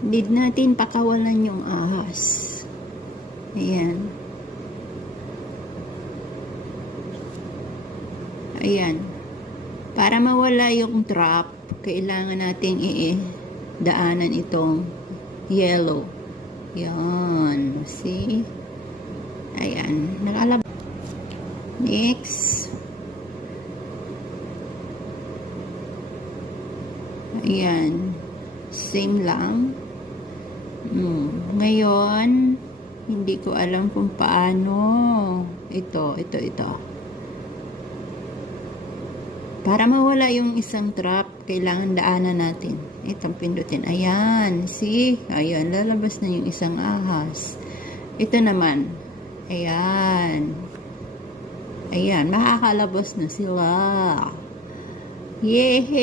Need natin pakawalan yung ahas. Ayan. Ayan. Para mawala yung trap, kailangan nating daanan itong yellow. Yan. See? Ayan. Nakalab. Next. Ayan. Same lang. Ngayon, hindi ko alam kung paano. Ito. Para mawala yung isang trap, kailangan daanan natin. Itong pindutin. Ayan. See? Ayan. Lalabas na yung isang ahas. Ito naman. Ayan. Ayan. Makakalabas na sila. Yay!